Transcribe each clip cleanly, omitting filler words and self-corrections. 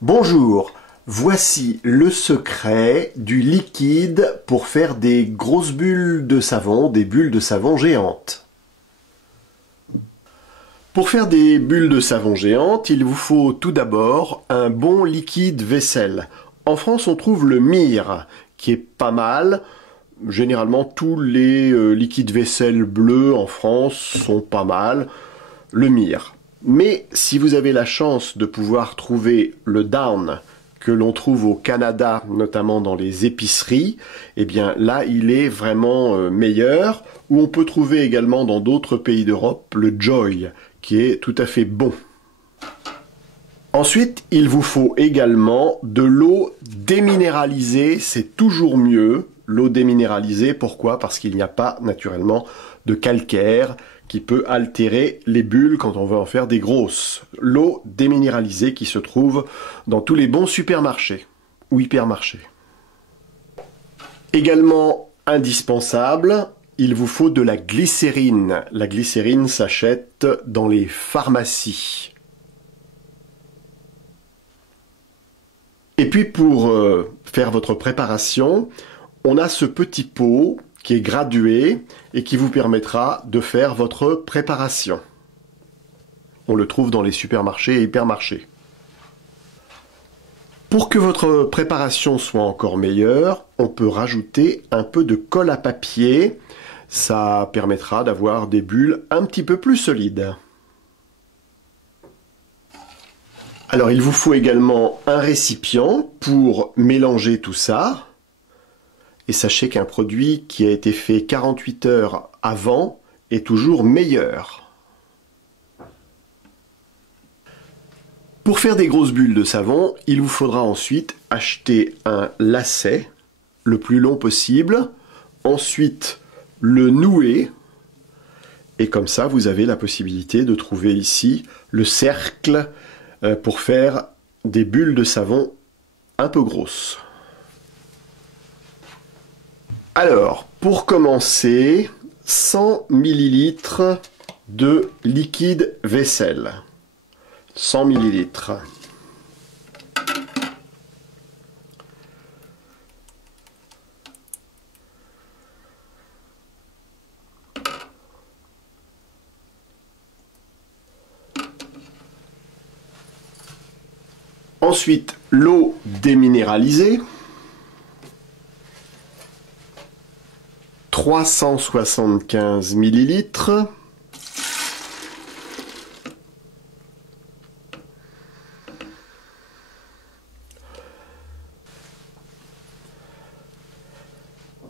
Bonjour, voici le secret du liquide pour faire des grosses bulles de savon, des bulles de savon géantes. Pour faire des bulles de savon géantes, il vous faut tout d'abord un bon liquide vaisselle. En France, on trouve le Mire, qui est pas mal. Généralement, tous les liquides vaisselle bleus en France sont pas mal. Le Mire. Mais si vous avez la chance de pouvoir trouver le Dawn que l'on trouve au Canada, notamment dans les épiceries, eh bien là il est vraiment meilleur. Ou on peut trouver également dans d'autres pays d'Europe le Joy, qui est tout à fait bon. Ensuite, il vous faut également de l'eau déminéralisée, c'est toujours mieux. L'eau déminéralisée, pourquoi? Parce qu'il n'y a pas naturellement de calcaire qui peut altérer les bulles quand on veut en faire des grosses. L'eau déminéralisée qui se trouve dans tous les bons supermarchés ou hypermarchés. Également indispensable, il vous faut de la glycérine. La glycérine s'achète dans les pharmacies. Et puis pour faire votre préparation, on a ce petit pot qui est gradué et qui vous permettra de faire votre préparation. On le trouve dans les supermarchés et hypermarchés. Pour que votre préparation soit encore meilleure, on peut rajouter un peu de colle à papier. Ça permettra d'avoir des bulles un petit peu plus solides. Alors il vous faut également un récipient pour mélanger tout ça. Et sachez qu'un produit qui a été fait 48 heures avant est toujours meilleur. Pour faire des grosses bulles de savon, il vous faudra ensuite acheter un lacet le plus long possible, ensuite le nouer, et comme ça vous avez la possibilité de trouver ici le cercle pour faire des bulles de savon un peu grosses. Alors, pour commencer, 100 ml de liquide vaisselle. 100 ml. Ensuite, l'eau déminéralisée. 375 ml.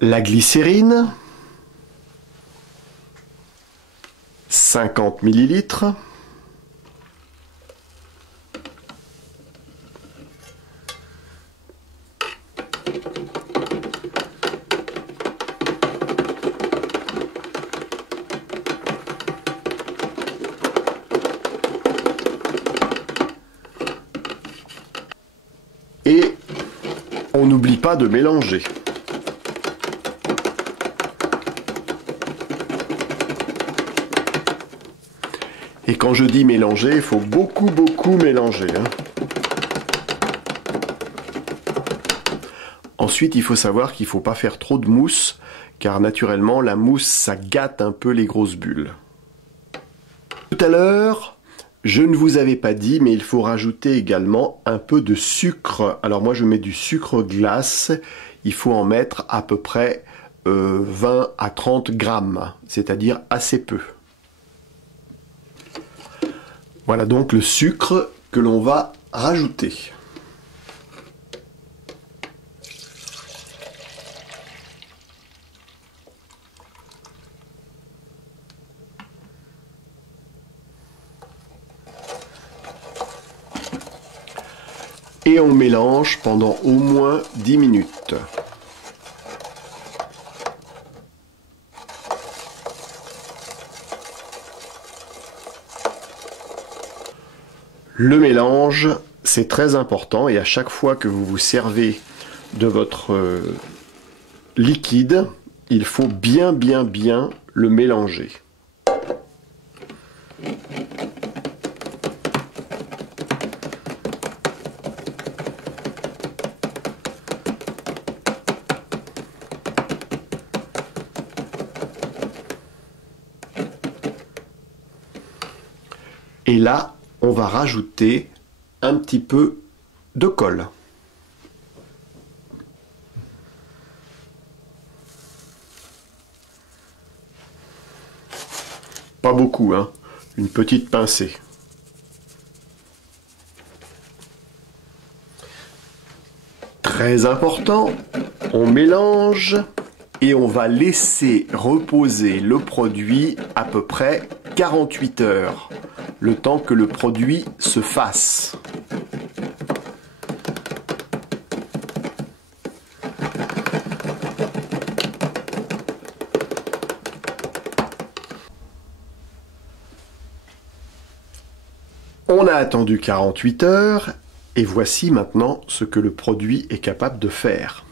La glycérine, 50 ml. Et on n'oublie pas de mélanger. Et quand je dis mélanger, il faut beaucoup mélanger. Ensuite, il faut savoir qu'il ne faut pas faire trop de mousse, car naturellement, la mousse, ça gâte un peu les grosses bulles. Tout à l'heure, je ne vous avais pas dit, mais il faut rajouter également un peu de sucre. Alors moi, je mets du sucre glace. Il faut en mettre à peu près 20 à 30 grammes, c'est-à-dire assez peu. Voilà donc le sucre que l'on va rajouter. Et on mélange pendant au moins 10 minutes. Le mélange, c'est très important et à chaque fois que vous vous servez de votre liquide, il faut bien le mélanger. Et là, on va rajouter un petit peu de colle. Pas beaucoup, hein, une petite pincée. Très important, on mélange et on va laisser reposer le produit à peu près 48 heures, le temps que le produit se fasse. On a attendu 48 heures et voici maintenant ce que le produit est capable de faire.